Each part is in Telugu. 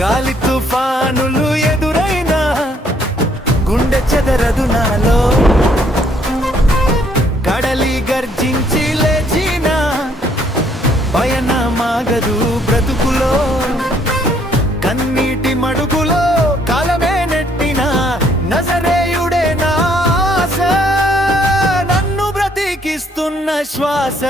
గాలి తుఫానులు ఎదురైనా గుండె చెదరదు నాలో. కడలి గర్జించి లేచిన పయనమాగదు బ్రతుకులో. కన్నీటి మడుగులో కాలమే నెట్టిన నజరేయుడే నాస నన్ను బ్రతికిస్తున్న శ్వాస.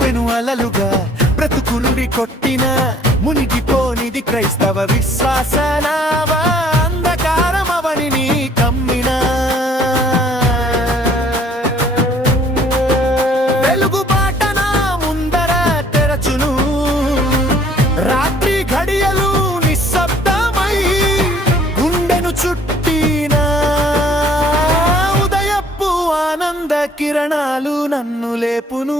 పెను అలలుగా. బ్రతుకు కొట్టిన మునిగిపోనిది క్రైస్తవ విశ్వాసనావా ఆనంద కిరణాలు నన్ను లేపును.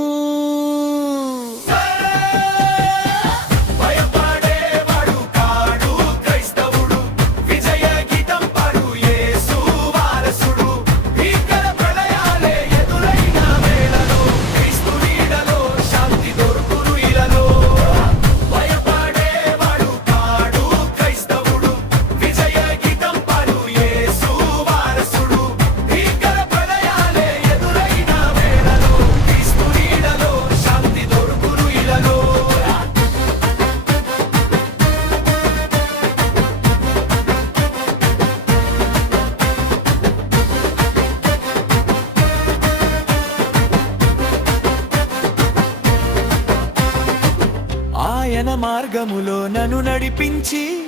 మార్గములో నన్ను నడిపించి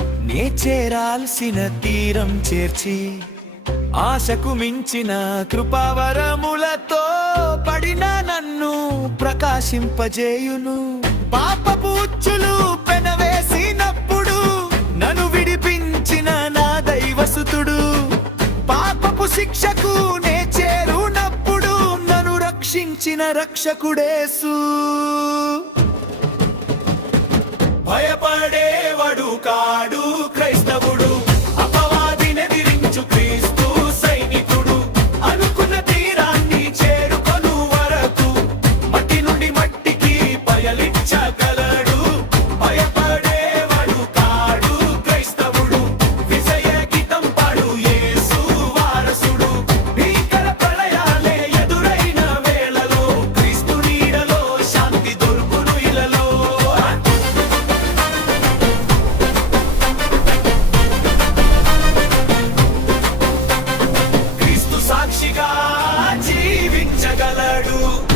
నే చేరాల్సిన తీరం చేర్చి ఆశకు మించిన కృపావరములతో పడిన నన్ను ప్రకాశింపజేయును. పాపపూచ్చులు పెనవేసినప్పుడు నన్ను విడిపించిన నా దైవసుతుడు. పాపపు శిక్షకు నే చేరునప్పుడు నన్ను రక్షించిన రక్షకుడేసు. భయపడేవాడు కాడు క్రైస్తవుడు చేయగలడు